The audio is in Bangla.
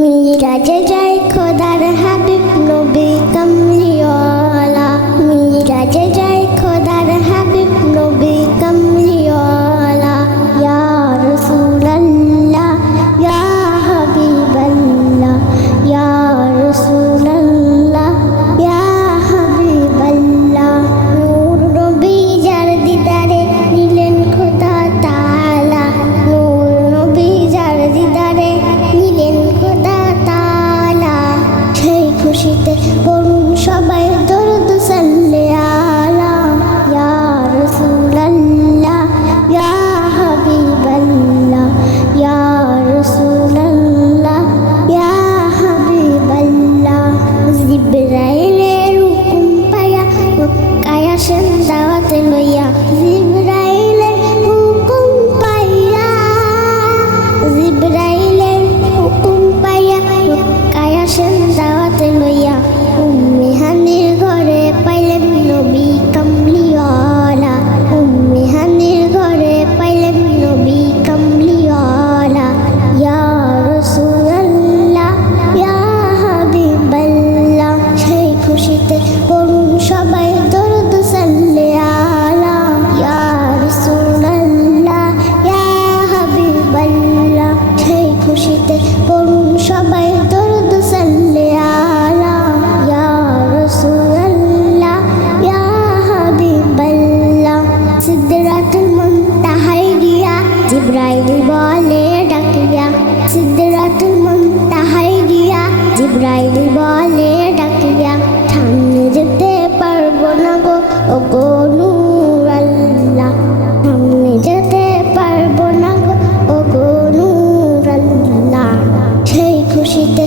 মিরাজে যায় খোদার হাবিব নবী কমলিওয়ালা, মিরাজে যায় খোদার হাবিব নবী কমলিওয়ালা। ইয়া রাসূলুল্লাহ ইয়া হাবিবাল্লাহ, ইয়া রাসূলুল্লাহ ইয়া হাবিবাল্লাহ। নূর নবী যার দিদারে নিলেন খোদা তাআলা, নূর নবী যার দিদারে নিলেন খোদা তাআলা। সেই খুশিতে পড়ুন সবাই দরুদ সাল্লে আলা। ইয়া রাসূলুল্লাহ ইয়া হাবিবাল্লাহ, ইয়া রাসূলুল্লাহ ইয়া হাবিবাল্লাহ। জিবরাইলের হুকুম পায়া মক্কায় আসেন দাওয়াত লইয়া, জিবরাইলের হুকুম পাইয়া, জিবরাইলের হুকুম পাইয়া মক্কায় আসেন দাওয়াত লইয়া। উম্মে হানির ঘরে পাইলেন নবী কমলিওয়ালা, উম্মে হানির ঘরে পাইলেন নবী কমলিওয়ালা। ইয়া রাসূলুল্লাহ ইয়া হাবিবাল্লাহ, সেই খুশিতে পড়ুন সবাই দরুদ সাল্লে আলা। ইয়া রাসূলুল্লাহ ইয়া হাবিবাল্লাহ, সেই খুশিতে পড়ুন সবাই দরুদ সাল্লে আলা। ইয়া রাসূলুল্লাহ ইয়া হাবিবাল্লাহ। সিদরাতুল মুনতাহায় গিয়া জিবরাইল বলে ডাকিয়া, সিদরাতুল মুনতাহায় গিয়া জিবরাইল বলে ডাকিয়া। সামনে যেতে পারবো না গো ওগো নূর আল্লাহ, সামনে যেতে পারবো না গো ওগো নূর আল্লাহ। সেই খুশিতে